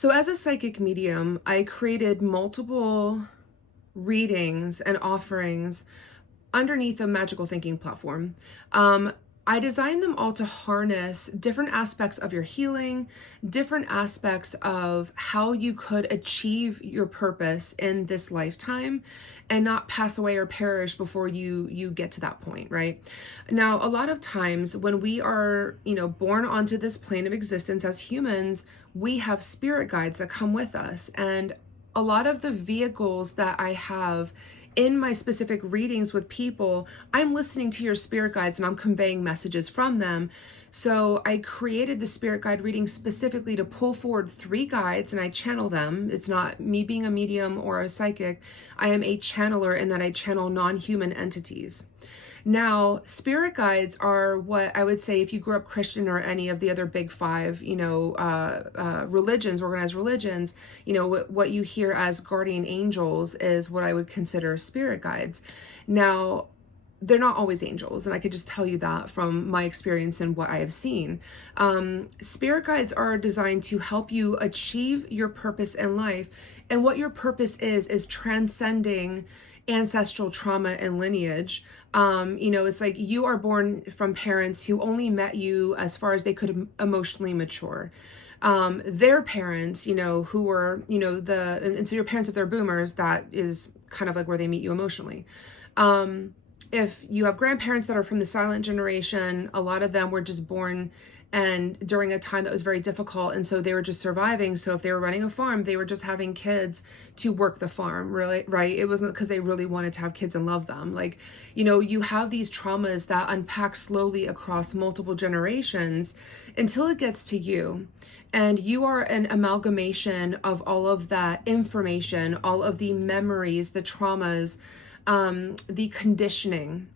So as a psychic medium, I created multiple readings and offerings underneath a magical thinking platform. I designed them all to harness different aspects of your healing, different aspects of how you could achieve your purpose in this lifetime and not pass away or perish before you get to that point, right? Now, a lot of times when we are, born onto this plane of existence as humans, we have spirit guides that come with us. And a lot of the vehicles that I have in my specific readings with people, I'm listening to your spirit guides and I'm conveying messages from them. So I created the spirit guide reading specifically to pull forward 3 guides and I channel them. It's not me being a medium or a psychic. I am a channeler in that I channel non-human entities. Now, spirit guides are what I would say if you grew up Christian or any of the other big 5, religions, organized religions, what you hear as guardian angels is what I would consider spirit guides. Now, they're not always angels, and I could just tell you that from my experience and what I have seen. Spirit guides are designed to help you achieve your purpose in life, and what your purpose is transcending ancestral trauma and lineage. It's like you are born from parents who only met you as far as they could emotionally mature. Their parents, who were, and so your parents, if they're boomers, that is kind of like where they meet you emotionally. If you have grandparents that are from the silent generation, a lot of them were just born and during a time that was very difficult, and so they were just surviving. So if they were running a farm, they were just having kids to work the farm, really, right? It wasn't because they really wanted to have kids and love them. Like, you have these traumas that unpack slowly across multiple generations until it gets to you. And you are an amalgamation of all of that information, all of the memories, the traumas, the conditioning,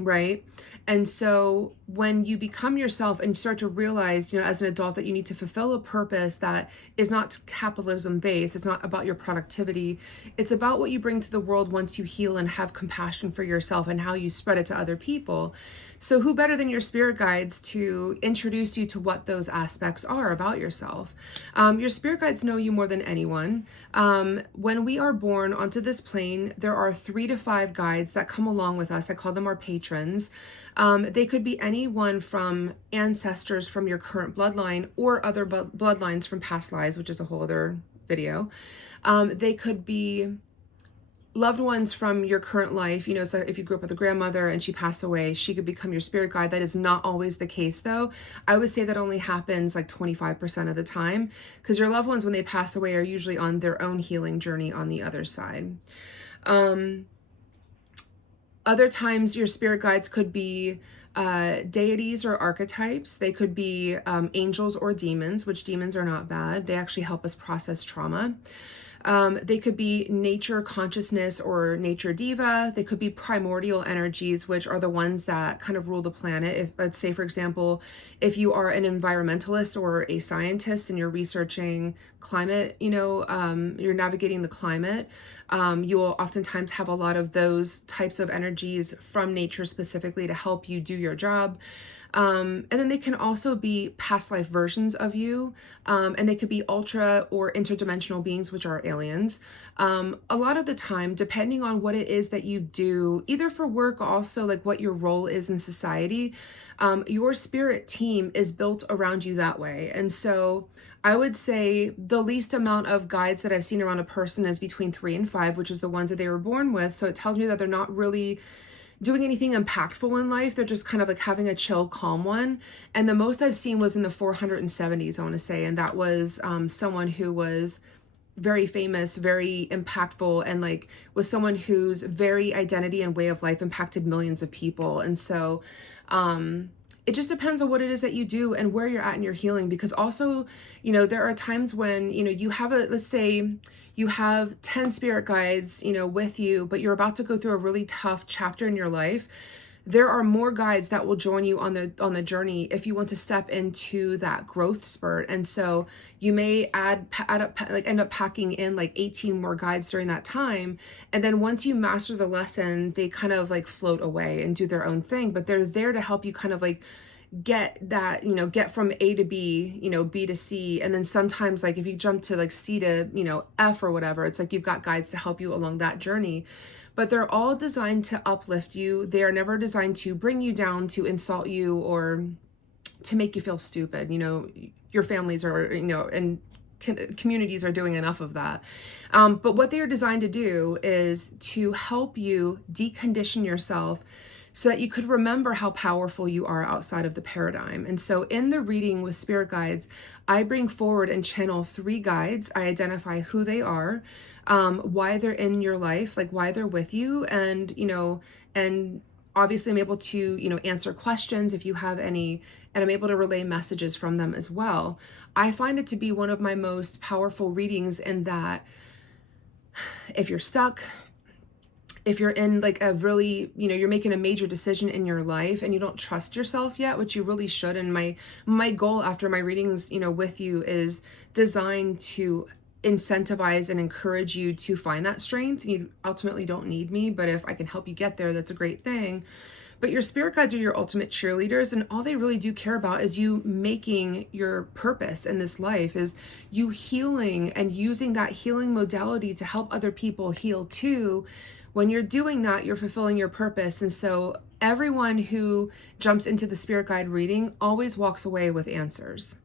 right? And so when you become yourself and you start to realize, as an adult, that you need to fulfill a purpose that is not capitalism based, it's not about your productivity, it's about what you bring to the world once you heal and have compassion for yourself and how you spread it to other people. So who better than your spirit guides to introduce you to what those aspects are about yourself? Your spirit guides know you more than anyone. When we are born onto this plane, there are 3 to 5 guides that come along with us. I call them our patrons. They could be anyone from ancestors from your current bloodline or other bloodlines from past lives, which is a whole other video. They could be loved ones from your current life, so if you grew up with a grandmother and she passed away, she could become your spirit guide. That is not always the case, though. I would say that only happens like 25% of the time, because your loved ones, when they pass away, are usually on their own healing journey on the other side. Other times, your spirit guides could be deities or archetypes. They could be angels or demons, which demons are not bad. They actually help us process trauma. They could be nature consciousness or nature diva. They could be primordial energies, which are the ones that kind of rule the planet. If, let's say, for example, if you are an environmentalist or a scientist and you're researching climate, you're navigating the climate, you will oftentimes have a lot of those types of energies from nature specifically to help you do your job. And then they can also be past life versions of you, and they could be ultra or interdimensional beings, which are aliens. A lot of the time, depending on what it is that you do, either for work, also like what your role is in society, your spirit team is built around you that way. And so I would say the least amount of guides that I've seen around a person is between 3 and 5, which is the ones that they were born with. So it tells me that they're not really doing anything impactful in life. They're just kind of like having a chill, calm one. And the most I've seen was in the 470s, I want to say. And that was someone who was very famous, very impactful, and like was someone whose very identity and way of life impacted millions of people. And so it just depends on what it is that you do and where you're at in your healing. Because also, there are times when, you have let's say you have 10 spirit guides, with you, but you're about to go through a really tough chapter in your life. There are more guides that will join you on the journey if you want to step into that growth spurt. And so you may end up packing in like 18 more guides during that time. And then once you master the lesson, they kind of like float away and do their own thing, but they're there to help you kind of like get that, get from A to B, B to C. And then sometimes, like, if you jump to like C to, F or whatever, it's like you've got guides to help you along that journey. But they're all designed to uplift you. They are never designed to bring you down, to insult you, or to make you feel stupid. Your families are, and communities are doing enough of that. But what they are designed to do is to help you decondition yourself so that you could remember how powerful you are outside of the paradigm. And so in the reading with spirit guides, I bring forward and channel 3 guides. I identify who they are, why they're in your life, like why they're with you, and obviously I'm able to, answer questions if you have any, and I'm able to relay messages from them as well. I find it to be one of my most powerful readings in that if you're stuck, if you're in like a really, you're making a major decision in your life and you don't trust yourself yet, which you really should. And my goal after my readings, with you is designed to incentivize and encourage you to find that strength. You ultimately don't need me, but if I can help you get there, that's a great thing. But your spirit guides are your ultimate cheerleaders, and all they really do care about is you making your purpose in this life, is you healing and using that healing modality to help other people heal too. When you're doing that, you're fulfilling your purpose. And so everyone who jumps into the spirit guide reading always walks away with answers.